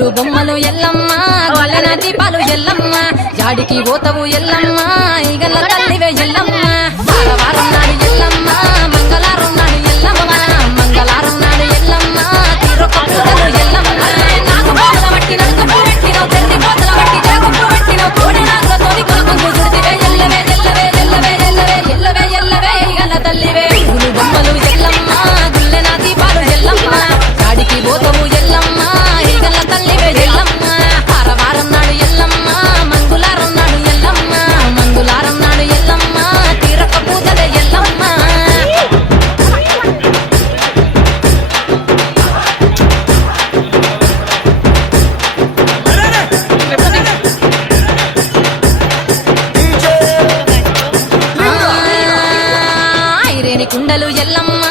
పూలు బొమ్మలు ఎల్లమ్మ గొల్లన దీపాలు ఎల్లమ్మ జాడికి పోతవు ఎల్లమ్మ ఈగల తల్లివే ఎల్లమ్మ వారం నాడు ఎల్లమ్మ మంగళారం నాడు ఎల్లమ్మ మంగళారం నాడు ఎల్లమ్మ తీరొక్క పూజలు ఎల్లమ్మ నాకు బాధల బట్టి నాకు పెట్టినవు తెల్లి పోతల బట్టి జాగొప్పు పెట్టినవు కోడి నాగులతోని కొలకు గుడితివే ఎల్లవే ఎల్లవే ఎల్లవే ఎల్లవే ఎల్లవే ఎల్లవే ఈగల తల్లివే పూలు బొమ్మలు ఎల్లమ్మ గుల్లెన దీపాలు ఎల్లమ్మ జాడికి పోతవు ఎల్లమ్మ ఈగల తల్లివే ఎల్లమ్మ వారం నాడు ఎల్లమ్మ మంగళారం నాడు ఎల్లమ్మ మంగళారం నాడు ఎల్లమ్మ తీరొక్క పూజలే ఎల్లమ్మ ఐరేని కుండలు ఎల్లమ్మ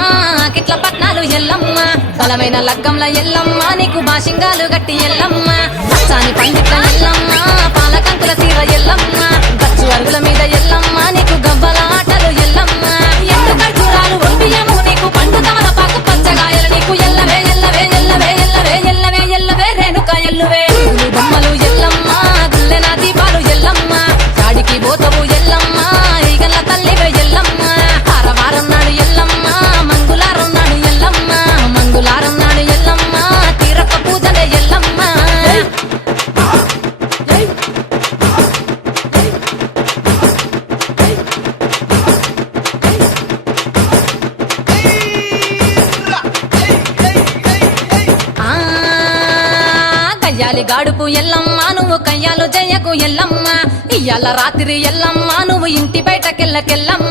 కిట్ల పట్నాలు ఎల్లమ్మ బలమైన లగ్గంల ఎల్లమ్మ నీకు బాషింగాలు గట్టి ఎల్లమ్మ పచ్చాని పండిట్ల ఎల్లమ్మ పాలకంకుల సీర ఎల్లమ్మ గచ్చు అరుగుల మీద ఎల్లమ్మ నీకు గవ్వల ఆటలు ఎల్లమ్మ ఎండు ఖర్జూరాలు ఒంబియము నీకు పండు తమలపాకు పచ్చగాయలు నీకు ఎల్లవే ఎల్లవే ఎల్లవే ఎల్లవే ఎల్లవే ఎల్లవే రేణుక ఎల్లువే పూలు బొమ్మలు ఎల్లమ్మ గుల్లెన దీపాలు ఎల్లమ్మ చాడికి పోతవు ఎల్లమ్మ ఈగల తల్లివే ఎల్లమ్మ వారం నాడు ఎల్లమ్మ మంగళారం నాడు ఎల్లమ్మ మంగళారం నాడు ఎల్లమ్మ తీరొక్క పూజలే ఎల్లమ్మ కయ్యాలి గాడుపు ఎల్లమ్మ నువ్వు కయ్యాలు జయ్యకు ఎల్లమ్మ ఇయ్యాల రాత్రి ఎల్లమ్మ నువ్వు ఇంటి బయటకెళ్ళకెల్లమ్మ